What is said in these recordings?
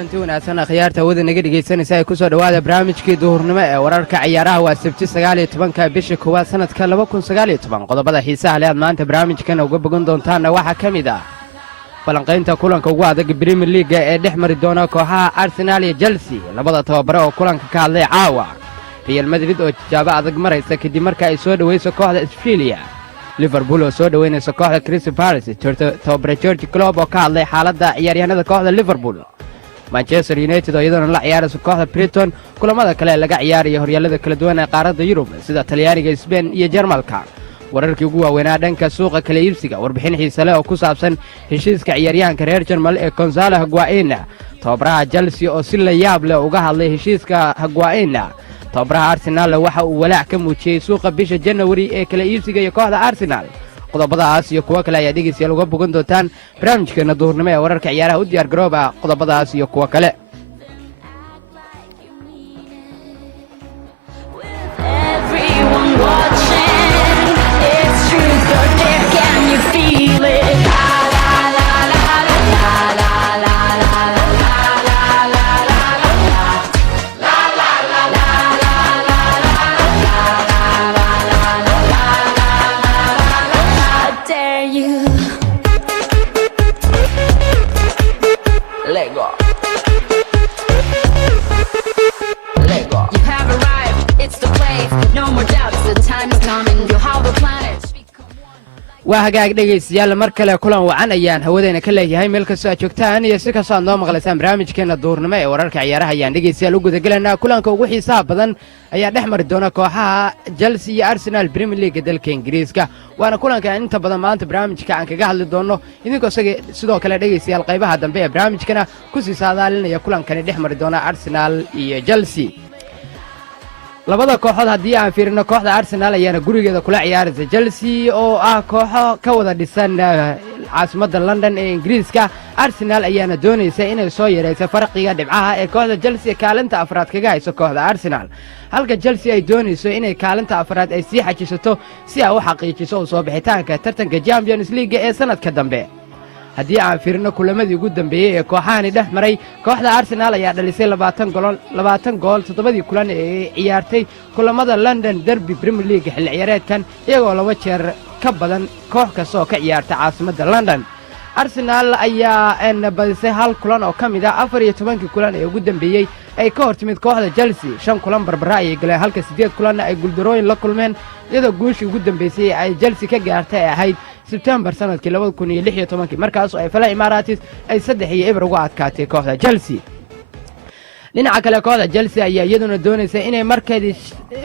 kulanti wanaagsan akhyaarta wada naga dhageysanaysa ay ku soo dhawaada barnaamijkii duhurnimo ee wararka ciyaaraha waa Sabti 19 bisha koowaad sanadka 2019 qodobada xiisaha leh maanta barnaamijkan uga bogan doontaana waxa kamid ah falanqaynta kulanka ugu adag Premier League ee dhex mari doona kooxaha Arsenal iyo Chelsea labada tababare oo kulanka ka hadlay caawa Real Madrid oo jawaab adag maraysa kadib marka ay soo dhaweyso kooxda Sevilla Liverpool oo soo dhaweynaysa kooxda Crystal Palace tababare Jurgen Klopp oo ka hadlay xaaladda ciyaaryahanada kooxda Liverpool Manchester United oo iyadana la ciyaaraysa kooxda Brighton kulamada kale laga ciyaarayo horyaalada kala duwan ee qaaradda Yurub sida Talyaaniga Spain iyo Jarmalka wararkii ugu waaweynaa dhanka suuqa kala iibsiga warbixin xiiso leh oo ku saabsan heshiiska ciyaaryahanka reer Jarmal ee Gonzalo Higuain tababaraha Chelsea oo si la yaab leh uga hadlay heshiiska Higuain tababaraha Arsenal waxa uu walaac ka muujiyay suuqa bisha January ee kala iibsiga iyo kooxda Arsenal qodobadaas iyo kuwa kale ayaa dhegeystayaal uga bogan doontaan barnaamijkeena duhurnimo ee wararka ciyaaraha u diyaar garooba qodobadaas iyo kuwa kale waa hagaag dhegeystayaal mar kale kulan wacan ayaan hawadeena ka leeyahay meel kastoo aad joogtaan iyo si kastoo aad noo maqlaysaan barnaamijkeena duhurnimo ee wararka ciyaaraha ayaan dhegeystayaal u gudagelaynaa kulanka ugu xiisaha badan ayaa dhex mari doona kooxaha Chelsea iyo Arsenal Premier League dalka Ingiriiska waana kulanka inta badan maanta barnaamijka aan kaga hadli doono idinkoo sidoo kale dhegeystayaal qaybaha dambe ee barnaamijkana ku sii saadaalinaya kulankani dhex mari doona Arsenal iyo Chelsea labada kooxood haddii aan fiirino kooxda Arsenal ayaana gurigeeda kula ciyaaraysa Chelsea oo ah kooxo ka wada dhisan caasimadda London ee Ingiriiska Arsenal ayaana doonaysa inay soo yareyso farqiga dhibcaha ee kooxda Chelsea kaalinta afraad kaga hayso kooxda Arsenal halka Chelsea ay doonayso inay kaalinta afraad ay sii xajisato si ay u xaqiijiso soo bixitaanka tartanka Champions League ee sanadka dambe haddii aan fiirino kulamadii ugu dambeeyay ee kooxahani dhex maray kooxda Arsenal ayaa dhalisay 20 gool todobadii kulan ee ciyaartay kulamada London Derby Premier League xilli ciyaareedkan iyagoo laba jeer ka badan koox kasta oo ka ciyaarta caasimadda London Arsenal ayaa badisay hal kulan oo kamid ah 14 kulan ee ugu dambeeyay ay ka hortimid kooxda Chelsea 5 kulan barbara ay galeen halka 8 kulan ay guuldarooyin la kulmeen iyadoo guushii ugu dambeysay ay Chelsea ka gaartay ahayd September sanadkii 2016 markaas oo ay Fala Emirates ay 3-0 uga adkaatay kooxda Chelsea dhinaca kale kooxda Chelsea ayaa iyaduna doonaysa inay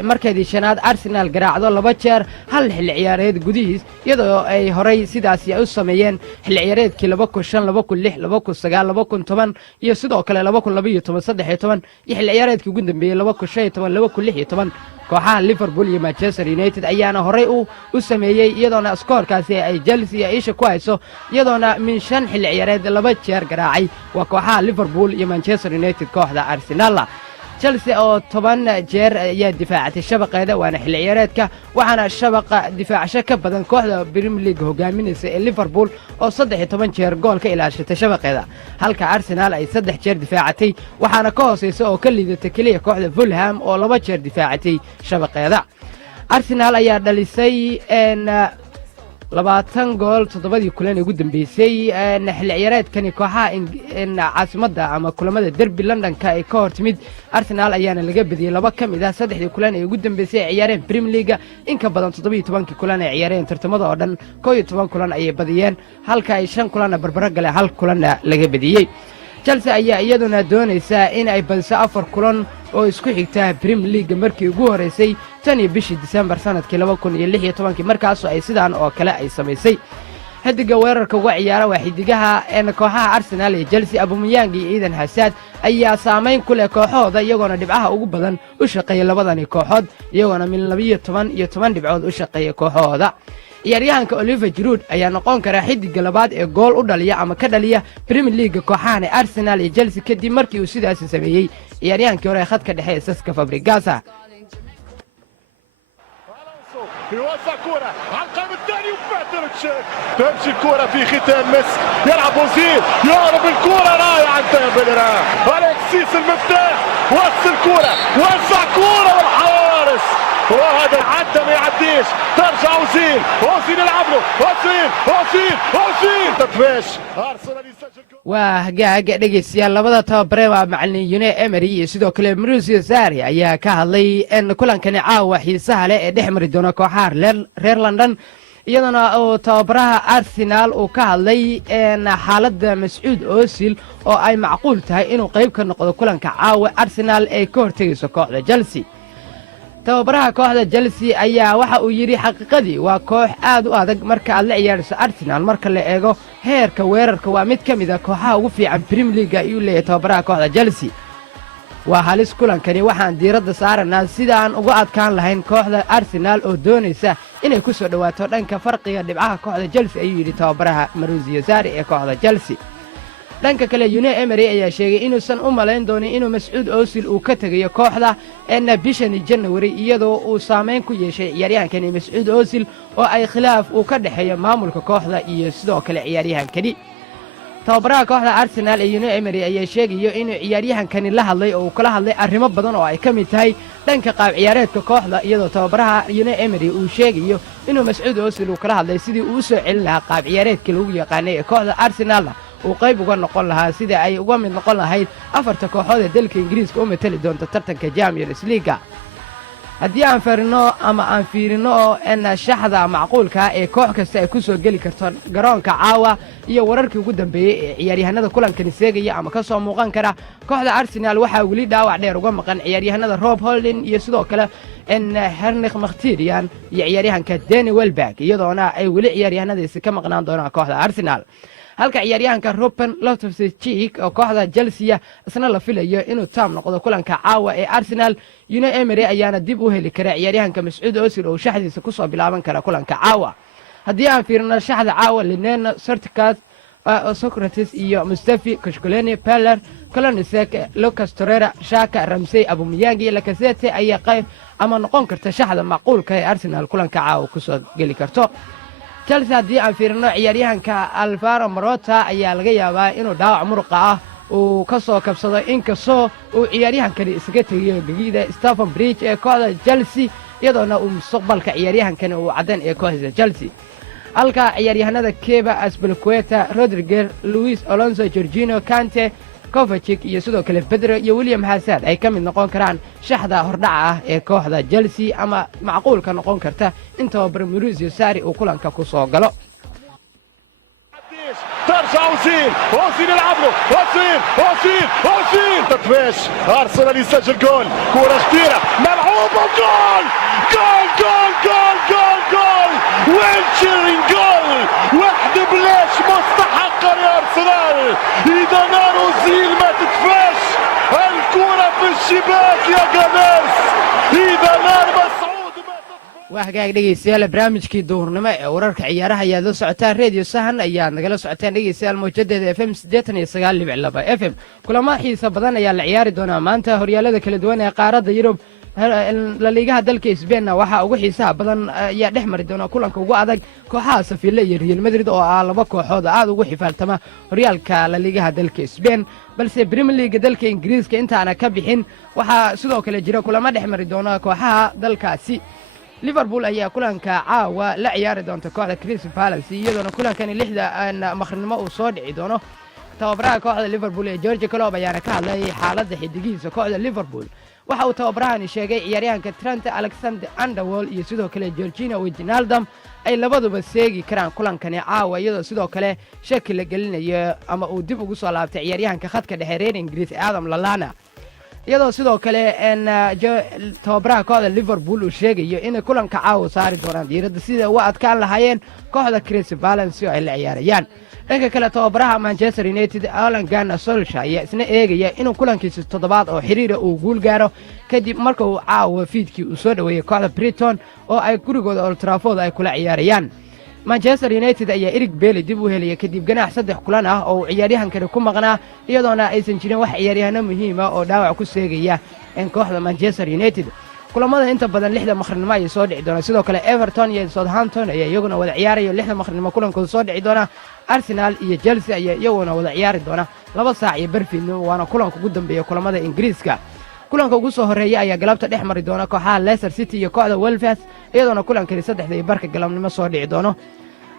markeedii shanaad Arsenal garaacdo laba jeer hal xilli ciyaareed gudihiis iyadoo ay horay sidaas u sameeyeen xilli ciyaareedkii 2005 2006 2009 iyo sidoo kale 2012 13 iyo xilli ciyaareedkii ugu dambeeyay 2015 2016 kooxaha Liverpool iyo Manchester United ayaana horay u sameeyay iyadoona skoorkaasi ay Chelsea ay isha ku hayso iyadoona min 5 xilli ciyaareed laba jeer garaacay waa kooxaha Liverpool iyo Manchester United kooxda Arsenal Chelsea oo 10 jeer ayaa difaacatay shabaqeeda waana xilli ciyaareedka waxaana shabaqa difaacasho ka badan kooxda Premier League hogaaminaysa ee Liverpool oo 13 jeer gool ka ilaashatay shabaqeeda halka Arsenal ay 3 jeer difaacatay waxaana ka hooseysa oo ka liidatay kaliya kooxda Fulham oo 2 jeer difaacatay shabaqeeda Arsenal ayaa dhalisay 20 gool todobadii kulan ee ugu dambeysay xilli ciyaareedkani kooxaha caasimadda ama kulamada Derby London-ka ay ka hortimid Arsenal ayaana laga badiyay laba kamid ah 3 kulan ee ugu dambeysay ee ciyaareen Premier League in ka badan 17 kulan ee ciyaareen tartamada oo dhan 11 kulan ay badiyeen halka ay 5 kulan barbara galeen hal kulan laga badiyay Chelsea ayaa iyaduna doonaysa in ay badiso 4 kulan oo isku xigta Premier League markii ugu horeysay tan iyo bishii December sanadkii 2016 markaas oo ay sidaan oo kale ay sameysay xidiga weerarka uga ciyaara waa xidigaha kooxaha Arsenal iyo Chelsea Aubameyang iyo Eden Hazard ayaa saameyn ku leh kooxooda iyagoona dhibcaha ugu badan u shaqeeya labadani kooxood iyagoona min 12 dhibcood u shaqeeya kooxooda ciyaaryahanka Oliver Giroud ayaa noqon kara xidiga labaad ee gool u dhaliya ama ka dhaliya Premier League kooxaha Arsenal iyo Chelsea kadib markii uu sidaas sameeyay ciyaaryahankii hore khadka dhexe Cesc Fabregas في وسط كرة على القائم الثاني وفات تمشي الكرة في ختام مسك، يلعب أوزيل يهرب الكرة رائعة انتهى بالإرهاب. أليكسيس المفتاح وصل الكرة وزع كرة والحارس وهذا عدى ما يعديش. ترجع أوزيل يلعب له أوزيل تتفاش أرسنال يسجل. waa hagaag dhegeystayaal labada tababare waa macalin Unai Emery iyo sidoo kale Maurizio Sarri ayaa ka hadlay in kulankani caawa xiisaha leh ee dhex mari doona kooxaha reer London iyadana oo tababaraha Arsenal uu ka hadlay xaaladda Mas'uud Ozil oo ay macquul tahay inuu qayb ka noqdo kulanka caawa Arsenal ee ka hortagayso kooxda Chelsea. tababaraha kooxda Chelsea ayaa waxa uu yiri xaqiiqadii waa koox aad u adag marka aad la ciyaarayso Arsenal marka la eego heerka weerarka waa mid kamid ah kooxaha ugu fiican Premier League ayuu leeyahay tababaraha kooxda Chelsea. waa halis kulankani waxaan diiradda saaranaa sida aan uga adkaan lahayn kooxda Arsenal oo doonaysa inay ku soo dhawaato dhanka farqiga dhibcaha kooxda Chelsea ayuu yiri tababaraha Maurizio Sarri ee kooxda Chelsea. dhanka kale Unai Emery ayaa sheegay inuusan u malayn doonin inuu Mas'uud Ozil uu ka tagayo kooxda bishani January iyadoo uu saameyn ku yeeshay ciyaaryahankani Mas'uud Ozil oo ay khilaaf uu ka dhaxeeyo maamulka kooxda iyo sidoo kale ciyaaryahankani. tababaraha kooxda Arsenal ee Unai Emery ayaa sheegay inuu ciyaaryahankani la hadlay oo kala hadlay arrimo badan oo ay ka mid tahay dhanka qaab ciyaareedka kooxda iyadoo tababaraha Unai Emery uu sheegay inuu Mas'uud Ozil uu kala hadlay sidii uu soo celin lahaa qaab ciyaareedka lagu yaqaanay ee kooxda Arsenal uu qayb uga noqon lahaa sida ay uga mid noqon lahayd afarta kooxood ee dalka Ingiriiska oo matali doonta tartanka Champions League. haddii aan fiirino shaxda macquulka ee koox kasta ay ku soo geli karto garoonka caawa iyo wararkii ugu dambeeyay ee ciyaaryahanada kulankani seegaya ama ka soo muuqan kara kooxda Arsenal waxaa weli dhaawac dheer uga maqan ciyaaryahanada Rob Holding iyo sidoo kale Henrik Mkhitaryan iyo ciyaaryahanka Danny Welbeck iyadoona ay weli ciyaaryahanadaasi ka maqnaan doonaan kooxda Arsenal. halka ciyaaryahanka Ruben Loftus-Cheek oo kooxda Chelsea isna la filayo inuu taam noqdo kulanka caawa ee Arsenal. Unai Emery ayaana dib u heli kara ciyaaryahanka Mas'uud Ozil oo shaxdiisa ku soo bilaaban kara kulanka caawa. haddii aan fiirino shaxda caawa Linen Sortikas Socrates iyo Mustafi Kashkoleni Peller Kolonisek Lucas Torreira Shaka Ramsey Aubameyang iyo Lacazette ayaa qayb ama noqon karta shaxda macquulka ee Arsenal kulanka caawa ku soo geli karto. Chelsea haddii aan fiirino ciyaaryahanka Alvaro Morata ayaa laga yaabaa inuu dhaawac muruqa ah uu ka soo kabsado inkastoo uu ciyaaryahankani isaga tegayo gegida Stamford Bridge ee kooxda Chelsea iyadoona uu mustaqbalka ciyaaryahankani uu cadaan ee kooxda Chelsea. halka ciyaaryahanada Keba Azpilicueta Rodriguez Luis Alonso Jorginho Kante Kovacic iyo sidoo kale Pedro iyo William Hazard ay ka mid noqon karaan shaxda hordhaca ah ee kooxda Chelsea ama macquulka noqon karta inta Maurizio Sarri uu kulanka ku soo galo. ترجع أوزيل يلعب له أوزيل تتفاش أرسنال يسجل جول كرة كبيرة ملعوبة جول وينشرين جول واحد بلاش مستحقة لأرسنال. إذا نار أوزيل ما تتفاش الكرة في الشباك يا جاميرس إذا نار مسعود waa hagaag dhegeystayaal barnaamijkii duhurnimo ee wararka ciyaaraha ayaad la socotaan radio sahan ayaad nagala socotaan dhegeystayaal mowjadeeda FM 89.2 FM kulamo xiiso badan ayaa la ciyaari doonaa maanta horyaalada kala duwan ee qaaradda Yurub la liigaha dalka Spain waxa ugu xiisaha badan ayaa dhex mari doona kulanka ugu adag kooxaha Sevilla iyo Real Madrid oo ah laba kooxood aad ugu xifaaltama horyaalka la liigaha dalka Spain balse Premier League dalka Ingiriiska intaana ka bixin waxa sidoo kale jira kulamo dhex mari doona kooxaha dalkaasi. Liverpool ayaa kulanka caawa la ciyaari doonta kooxda Crystal Palace iyadoona kulankani 6 maqrnimo uu soo dhici doono. tababaraha kooxda Liverpool ee George Klopp ayaana ka hadlay xaaladda xidigiisa kooxda Liverpool. waxa uu tababarahani sheegay ciyaaryahanka Trent Alexander-Arnold iyo sidoo kale Jorginho Wijnaldum ay labaduba seegi karaan kulankani caawa iyadoo sidoo kale shaki la gelinayo ama uu dib ugu soo laabtay ciyaaryahanka khadka dhexe reer Ingiriis Adam Lallana. iyadoo sidoo kale tababaraha kooxda Liverpool uu sheegayo in kulanka caawa saari doonaan diiradda sida uu adkaan lahaayeen kooxda Crystal Palace oo ay la ciyaarayaan. dhanka kale tababaraha Manchester United Ole Gunnar Solskjaer ayaa isna eegaya inuu kulankiisa toddobaad oo xiriir uu guul gaaro kadib marka uu caawa fiidkii uu soo dhaweeyay kooxda Brighton oo ay gurigooda Old Trafford ay kula ciyaarayaan. Manchester United ayaa Eric Bailly dib u helay kadib ganaax 3 kulan ah oo ciyaaryahankani ku maqnaa iyadoona aysan jirin wax ciyaaryahano muhiim ah oo dhaawac ku seegaya in kooxda Manchester United. kulamada inta badan 6 maqribnimo ay soo dhici doonaan sidoo kale Everton iyo Southampton ayaa iyaguna wada ciyaarayo 6 maqribnimo kulankooda soo dhici doona Arsenal iyo Chelsea ayaa iyaguna wada ciyaari doona 2 saac iyo barfiidnimo waana kulanka ugu dambeeya kulamada Ingiriiska kulanka ugu soo horeeyay ayaa galabta dhex mari doona kooxaha Leicester City iyo kooxda Wolves iyadoo kulankani 3 barka galabnimo soo dhici doono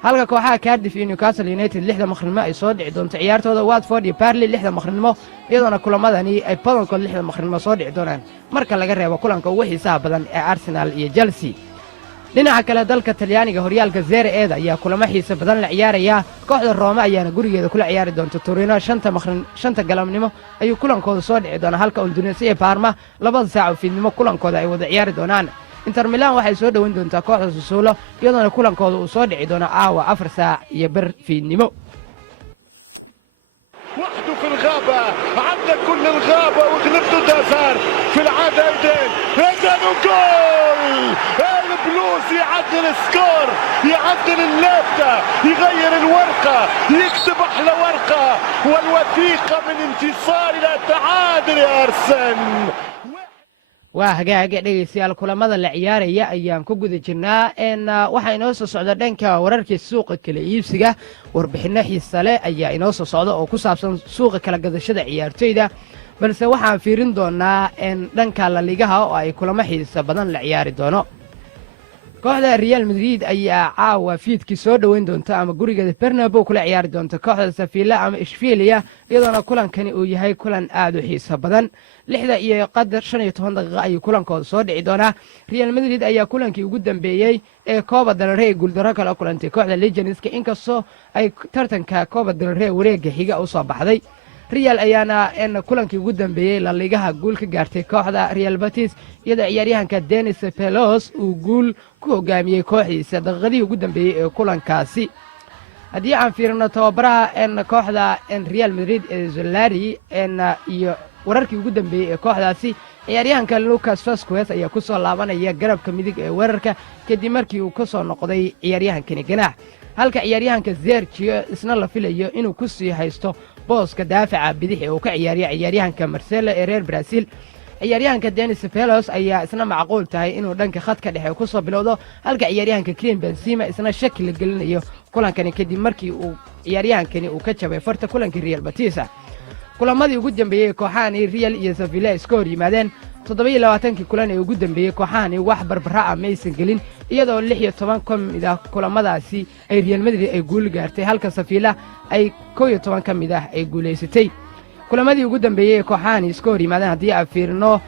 halka kooxaha Cardiff iyo Newcastle United 6 maqribnimo ay soo dhici doonto ciyaartooda Watford iyo Burnley 6 maqribnimo iyadoo kulamadani ay badankood 6 maqribnimo soo dhici doonaan marka laga reebo kulanka ugu xiisaha badan ee Arsenal iyo Chelsea dhinaca kale dalka Talyaaniga horyaalka Serie A ayaa kulamo xiiso badan la ciyaaraya kooxda Roma ayaana gurigeeda kula ciyaari doonta Torino 5 galabnimo ayuu kulankooda soo dhici doona halka Udinese iyo Parma 2 saac fiidnimo kulankooda ay wada ciyaari doonaan Inter Milan waxay soo dhawan doontaa kooxda Sassuolo iyadoo kulankooda uu soo dhici doona 4 saac iyo bar fiidnimo وحده في الغابة عندك كل الغابة وغلبته دازار في العادة ايدين وجول البلوز يعدل السكور يعدل اللفتة يغير الورقة يكتب احلى ورقة والوثيقة من انتصار الى تعادل يا ارسن waa hagaaga dhageystayaal kulamada la ciyaaraya ayaan ku guda jirnaa waxa inoo soo socda dhanka wararka suuqa kala iibsiga warbixino xiiso leh ayaa inoo soo socda oo ku saabsan suuqa kala gadashada ciyaartoyda balse waxaan fiirin doonaa dhanka La Ligaha oo ay kulamo xiiso badan la ciyaari doono kooxda Real Madrid ayaa caawa fiidkii soo dhaweyn doonta ama gurigeeda Bernabeu kula ciyaari doonta kooxda Sevilla ama Ishbiiliya iyadoo kulankani uu yahay kulan aad u xiiso badan 6 iyo qadar 15 daqiiqo ayuu kulankooda soo dhici doonaa Real Madrid ayaa kulankii ugu dambeeyay ee Copa del Rey guuldaro kala kulantay kooxda Leganes inkastoo ay tartanka Copa del Rey wareegga xiga u soo baxday Real ayaana kulankii ugu dambeeyay La Ligaha guul ka gaartay kooxda Real Betis iyadoo ciyaaryahanka Denis Pelos uu guul ku hogaamiyay kooxdiisa daqiiqadii ugu dambeeyay ee kulankaasi haddii aan fiirino tababaraha kooxda Real Madrid ee Solari iyo wararkii ugu dambeeyay ee kooxdaasi ciyaaryahanka Lucas Vazquez ayaa ku soo laabanaya garabka midig ee weerarka kadib markii uu ka soo noqday ciyaaryahankani ganaax halka ciyaaryahanka Sergio isna la filayo inuu ku sii haysto booska daafaca bidix ee uu ka ciyaariyo ciyaaryahanka Marcelo ee reer Brazil ciyaaryahanka Denis Pelos ayaa isna macquul tahay inuu dhanka khadka dhexe ku soo bilowdo halka ciyaaryahanka Karim Benzema isna shaki la gelinayo kulankani kadib markii uu ciyaaryahankani uu ka jabay farta kulankii Real Betis kulamadii ugu dambeeyay kooxahani Real iyo Sevilla iska hor yimaadeen 27 kulan ee ugu dambeeyay kooxahani wax barbara ah maysan gelin iyadoo 16 ka mid ah kulamadaasi ay Real Madrid ay guul gaartay halka Sevilla ay 11 ka mid ah ay guuleysatay kulamadii ugu dambeeyay kooxahani iska hor yimaadeen haddii aan fiirino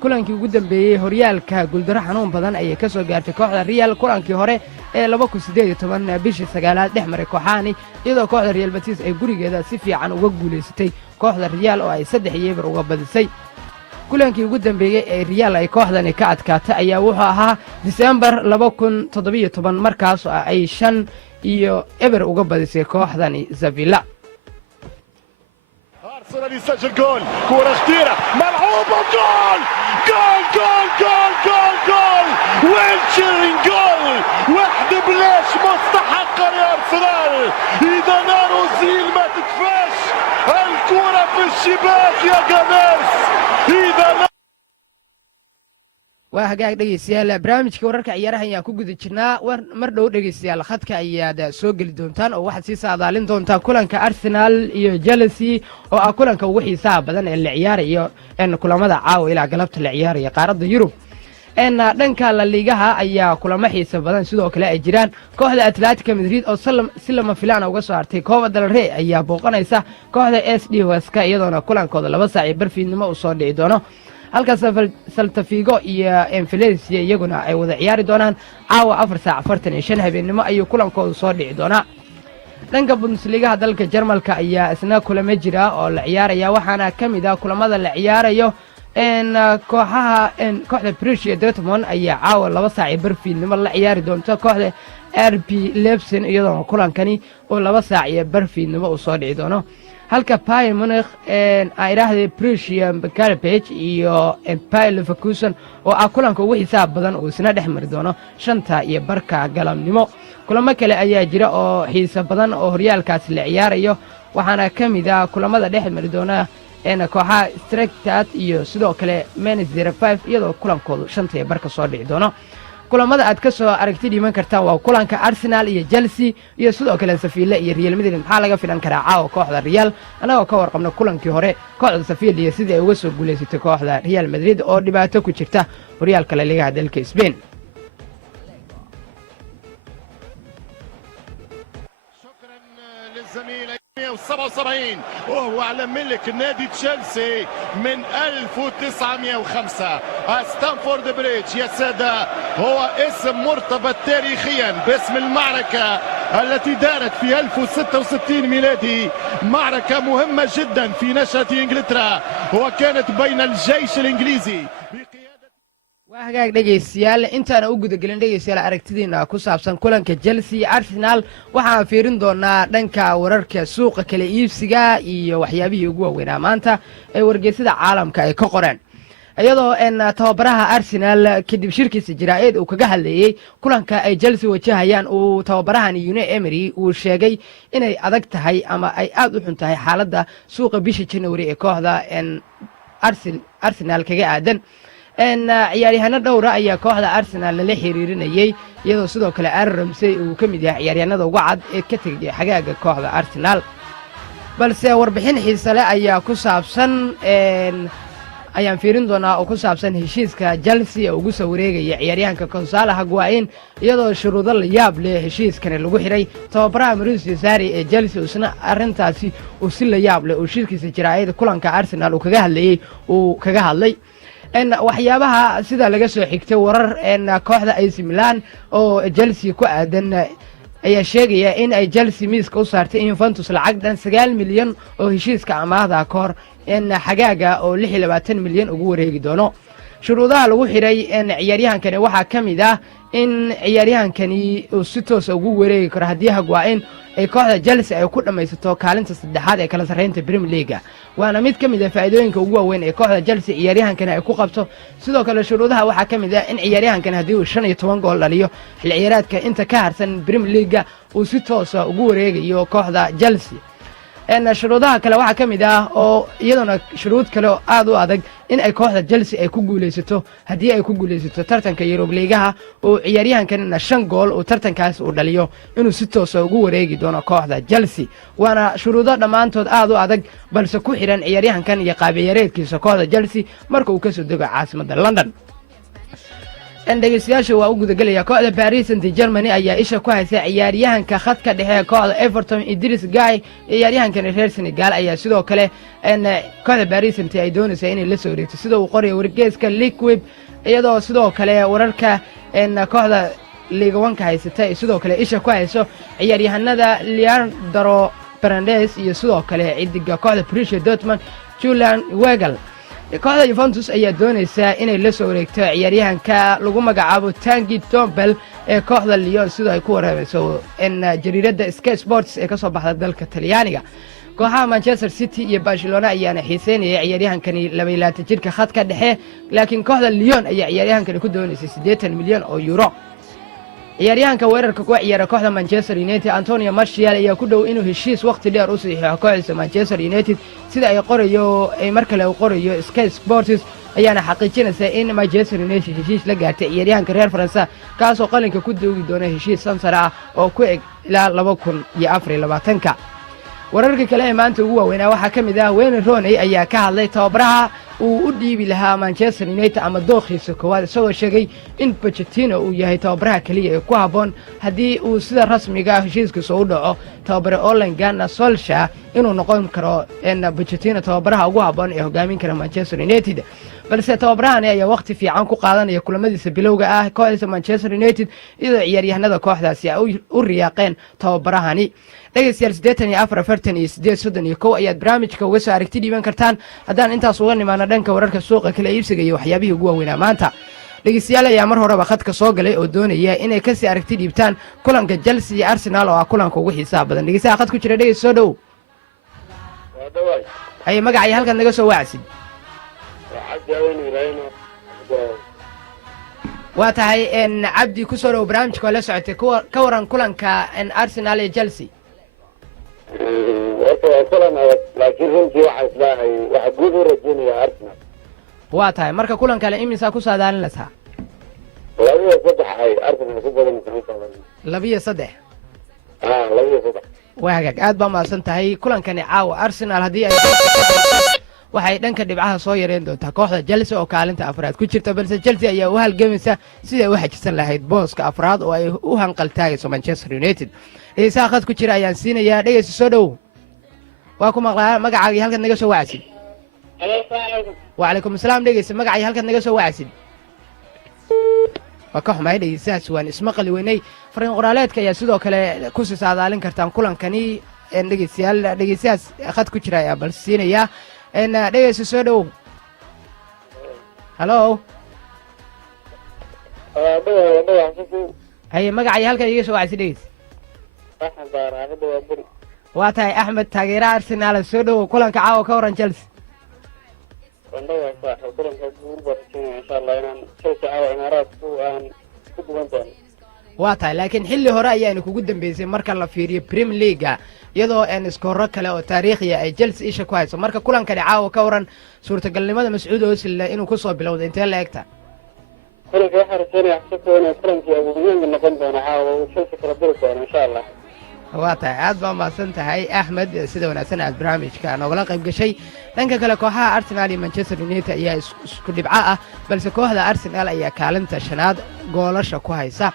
kulankii ugu dambeeyay horyaalka guuldaro xanuun badan ayay ka soo gaartay kooxda Real kulankii hore ee 2018 bishii 9aad dhex maray kooxahani iyadoo kooxda Real Betis ay gurigeeda si fiican uga guuleysatay kooxda Real oo ay 3 uga badisay kulankii ugu dambeeyay ee Real ay kooxdani ka adkaatay ayaa wuxuu ahaa December 2017 markaas oo ay 5-0 uga badisay kooxdani Sevilla أرسنال يسجل جول كرة خطيرة ملعوبة جول جول جول جول جول جول ويلشرين جول واحد بلاش مستحقة لأرسنال إذا نار وزيل ما تكفاش الكرة في الشباك يا جاميرس إذا waa hagaag dhageystayaal barnaamijka wararka ciyaaraha ayaan ku guda jirnaa mar dhow dhageystayaal khadka ayaad soo geli doontaan oo waxaad sii saadaalin doontaa kulanka Arsenal iyo Chelsea oo ah kulanka ugu xiisaha badan ee la ciyaarayo kulamada caawa ilaa galabta la ciyaarayo qaaradda Yurub dhanka La Ligaha ayaa kulamo xiiso badan sidoo kale ay jiraan kooxda Atletico Madrid oo si lama filaan uga soo hartay Copa del Rey ayaa booqanaysa kooxda SD Huesca iyadoo kulankooda 2 saac barfiidnimo u soo dhici doono halka Celta Vigo iyo Valencia iyaguna ay wada ciyaari doonaan caawa 4 saac 45 habeenimo ayuu kulankooda soo dhici doonaa dhanka Bundesliga dalka Jarmalka ayaa isna kulamo jira oo la ciyaaraya waxaana kamid ah kulamada la ciyaarayo kooxda Borussia Dortmund ayaa caawa 2 saac barfiidnimo la ciyaari doonta kooxda RB Leipzig iyadoo kulankani oo 2 saac barfiidnimo u soo dhici doono halka Bayern Munich ay raahday Borussia Mönchengladbach iyo Bayer Leverkusen oo ah kulanka ugu xiisaha badan oo isna dhex mari doono 5:00 galabnimo kulamo kale ayaa jira oo xiiso badan oo horyaalkaas la ciyaarayo waxaana kamid ah kulamada dhex mari doona kooxaha Strecktad iyo sidoo kale Mainz 05 iyadoo kulankoodu 5 barka soo dhici doono kulamada aad ka soo aragti dhiman kartaan waa kulanka Arsenal iyo Chelsea iyo sidoo kale Sevilla iyo Real Madrid maxaa laga filan karaa caawa kooxda Real anagoo ka warqabna kulankii hore kooxda Sevilla iyo sidii ay uga soo guuleysatay kooxda Real Madrid oo dhibaato ku jirta horyaalka La Liga dalka Spain للزميل 177 وهو على ملك نادي تشيلسي من 1905 ستانفورد بريدج يا سادة هو اسم مرتبط تاريخيا باسم المعركة التي دارت في 1066 ميلادي معركة مهمة جدا في نشأة انجلترا وكانت بين الجيش الانجليزي hagaag dhageystayaal intaana u guda gelin dhageystayaal aragtidiina ku saabsan kulanka Chelsea Arsenal waxaan fiirin doonaa dhanka wararka suuqa kala iibsiga iyo waxyaabihii ugu waaweynaa maanta ee wargeysada caalamka ay ka qoreen iyadoo tababaraha Arsenal kadib shirkiisa jiraa'id uu kaga hadlayay kulanka ay Chelsea wajahayaan uu tababarahan Unai Emery uu sheegay inay adag tahay ama ay aad u xun tahay xaaladda suuqa bisha January ee kooxda Arsenal kaga aadan ciyaaryahanno dhowra ayaa kooxda Arsenal la xiriirinayay iyadoo sidoo kale Aaron Ramsey uu ka mid yahay ciyaaryahanada ugu cad ee ka tagay xagaaga kooxda Arsenal balse warbixin xiiso leh ayaa ku saabsan ayaan fiirin doonaa oo ku saabsan heshiiska Chelsea ugu soo wareegaya ciyaaryahanka Gonzalo Higuain iyadoo shuruudo la yaab leh heshiiskani lagu xiray tababaraha Mauricio Sarri ee Chelsea usna arintaasi uu si la yaab leh oo shirkiisa jiraa'id kulanka Arsenal uu kaga hadlay waxyaabaha sida laga soo xigtay warar kooxda AC Milan oo Chelsea ku aadan ayaa sheegaya in ay Chelsea miiska u saartay in Juventus lacag dhan 9 milyan oo heshiiska amaahda ka hor xagaaga oo 26 milyan ugu wareegi doono shuruudaha lagu xiray ciyaaryahankani waxaa ka mid ah in ciyaaryahankani uu si toos ugu wareegi karo haddii Higuain ay kooxda Chelsea ay ku dhamaysato kaalinta saddexaad ee kala sareynta Premier League waana mid ka mid ah faa'iidooyinka ugu waaweyn ee kooxda Chelsea ciyaaryahankani ay ku qabto sidoo kale shuruudaha waxaa ka mid ah in ciyaaryahankani haddii uu 15 gool dhaliyo xil ciyaareedka inta ka harsan Premier League uu si toos ugu wareegayo kooxda Chelsea shuruudaha kale waxaa ka mid ah oo iyaduna shuruud kale oo aad u adag in ay kooxda Chelsea ay ku guuleysato haddii ay ku guuleysato tartanka Europe League oo ciyaaryahankanina 5 gool oo tartankaas uu dhaliyo inuu si toos ah ugu wareegi doono kooxda Chelsea waana shuruudo dhammaantood aad u adag balse ku xiran ciyaaryahankan iyo qaabiyareedkiisa kooxda Chelsea marka uu ka soo dego caasimadda London dhageystayaasha waa u gudagelaya kooxda Paris Saint-Germain ayaa isha ku haysa ciyaaryahanka khadka dhexe kooxda Everton Idris Gueye ciyaaryahankan reer Senegal ayaa sidoo kale kooxda Paris Saint ay doonaysaa inay la soo wareegto sida uu qoray wargeyska Liquid iyadoo sidoo kale wararka kooxda Liga 1 ka haysata sidoo kale isha ku hayso ciyaaryahanada Leandro Paredes iyo sidoo kale cidiga kooxda Borussia Dortmund Julian Weigl kooxda Juventus ayaa doonaysaa inay la soo wareegto ciyaaryahanka lagu magacaabo Tanguy Ndombele ee kooxda Lyon sidoo ay ku wareyso jariirada Sky Sports ee ka soo baxda dalka Talyaaniga kooxaha Manchester City iyo Barcelona ayaana xiiseynaya ciyaaryahankani 22 jirka khadka dhexe laakiin kooxda Lyon ayaa ciyaaryahankani ku doonaysay 80 milyan oo euro ciyaaryahanka weerarka ku ciyaara kooxda Manchester United Antonio Martial ayaa ku dhow inuu heshiis waqti dheer u saxiixo kooxda Manchester United sida ay markale u qorayo Sky Sports ayaana xaqiijinaysa in Manchester United heshiis la gaartay ciyaaryahanka reer Faransa kaas oo qalinka ku doogi doona heshiis sansara ah oo ku eg ilaa 2024 wararka kale ee maanta ugu waaweynaa waxaa ka mid ah Wayne Rooney ayaa ka hadlay tababaraha uu u dhiibi lahaa Manchester United ama dookhiisa koowaad isagoo sheegay in Pochettino uu yahay tababaraha kaliya ee ku haboon haddii uu sida rasmiga ah heshiiskiisa u dhaco tababare Ole Gunnar Solskjaer inuu noqon karo Pochettino tababaraha ugu haboon ee hogaamin kara Manchester United balse tababarahani ayaa waqti fiican ku qaadanaya kulamadiisa bilowga ah kooxda Manchester United iyadoo ciyaaryahanada kooxdaasi ay u riyaaqeen tababarahani dhageystayaal 84 ayaad barnaamijka uga soo aragti dhiiban kartaan haddaan intaas uga nimaano dhanka wararka suuqa kala iibsiga iyo waxyaabihii ugu waaweynaa maanta dhageystayaal ayaa mar horeba khadka soo galay oo doonaya inay kasii aragti dhiibtaan kulanka Chelsea iyo Arsenal oo ah kulanka ugu xiisaha badan dhageystayaal khad ku jira dhageys soo dhow ay magacay halkan naga soo wacsid waa tahay cabdi ku soo dhow barnaamijka la socotay ka waran kulanka Arsenal iyo Chelsea كلنا لكن runtii waxa islaahay waxa guud u rajeynaya Arsenal waa tahay marka kulan kale imisa ku saadaalinaysaa 2-3 ay Arsenal ku badan tahay 2-3 2-3 waa hagaag aad baa mahadsan tahay kulankani caawa Arsenal haddii ay waxay dhanka dhibcaha soo yareen doontaa kooxda Chelsea oo kaalinta afraad ku jirta balse Chelsea ayaa u halgamaysa sidii ay xajisan lahayd booska afraad oo ay u hanqal taagayso Manchester United dhegeysaha khad ku jira ayaan siinayaa dhegeysi soo dhow waa ku maqlaa magacaaga halkan naga soo wacsid وعليكم السلام dhegeysi magacaaga halkan naga soo wacsid waa ka xumahay dhegeysahaas waan ismaqli weynay fariin qoraaleedka ayaa sidoo kale ku sii saadaalin kartaan kulankani dhegeysahaas khad ku jira ayaa bal siinayaa dhegeysi soo dhow hallo haye magacaaga halkan iga soo wacsid dhegeysi waa tahay Axmed taageera Arsenal soo dhow kulanka caawa ka waran Chelsea waa tahay laakiin xilli hore ayaanu kugu dambeysay marka la fiiriyo Premier League iyadoo aan iskooro kale oo taariikhi ah ay Chelsea isha ku hayso marka kulankani caawa ka waran suurtagalnimada Mas'uud Ozil inuu ku soo bilowdo intee la egta kulanka waxa rajeynaya xisabtoona kulankii ugu weyn noqon doona caawa oo Chelsea kala diri doona insha Allah waa tahay aad baa mahadsan tahay Axmed sida wanaagsan aad barnaamijka noogala qayb gashay dhanka kale kooxaha Arsenal iyo Manchester United ayaa isku dhibco ah balse kooxda Arsenal ayaa kaalinta shanaad goolasha ku haysa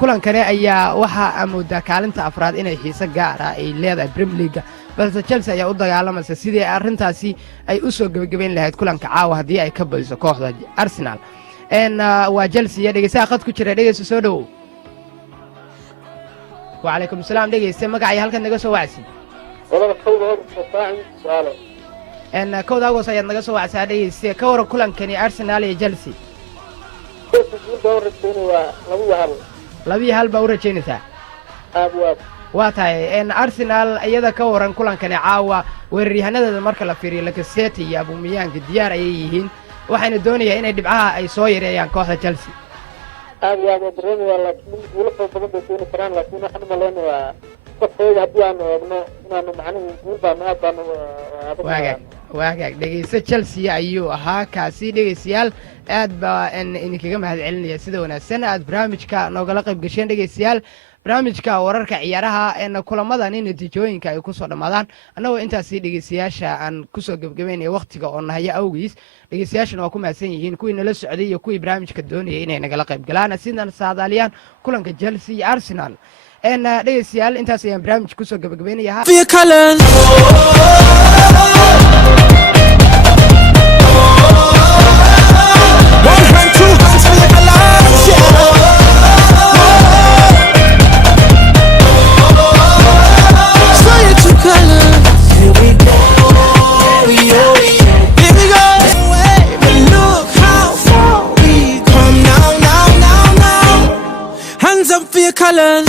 kulankani ayaa waxa amooda kaalinta afraad inay xiiso gaar ah ay leedahay Premier League balse Chelsea ayaa u dagaalamaysa sidii arrintaasi ay u soo gabagabeyn lahayd kulanka caawa haddii ay ka badiso kooxda Arsenal waa Chelsea dhegeysaha khad ku jira dhegeysa soo dhow وعليكم السلام dhegeysta magacaaga halkan naga soo wacsid walaal kowda saacan su'aalo kowda agoos ayaad naga soo wacsaa dhegeysta ka waran kulankani Arsenal iyo Chelsea labi hal baa u rajeynaysaa waa tahay Arsenal iyada ka waran kulankani caawa weeraryahanadooda marka la fiiriyo Lacazette iyo Aubameyang diyaar ayay yihiin waxayna doonayaan inay dhibcaha ay soo yareeyaan kooxda Chelsea يا مدرب ولا ولا فوق بيكون فران لكن احنا مالنا وقفوا هدي انا معنا نقول ما كان waagaag dhegeysta Chelsea ayuu ahaa kaasi dhegeystayaal aad baa in kaga mahad celinaya sida wanaagsan aad barnaamijka noogala qayb gasheen dhegeystayaal barnaamijka wararka ciyaaraha kulamadan natiijooyinka ay ku soo dhamaadaan annagoo intaasi dhegeystayaasha aan ku soo gabagabeynay waqtiga oo nahaya awgiis dhegeystayaashana waa ku mahadsan yihiin kuwii nala socday iyo kuwii barnaamijka doonayay inay nagala qayb galaan sidaan saadaaliyaan kulanka Chelsea iyo Arsenal dhegeystayaal intaas ayaan barnaamij ku soo gabagabeynaya Hands up for your colors.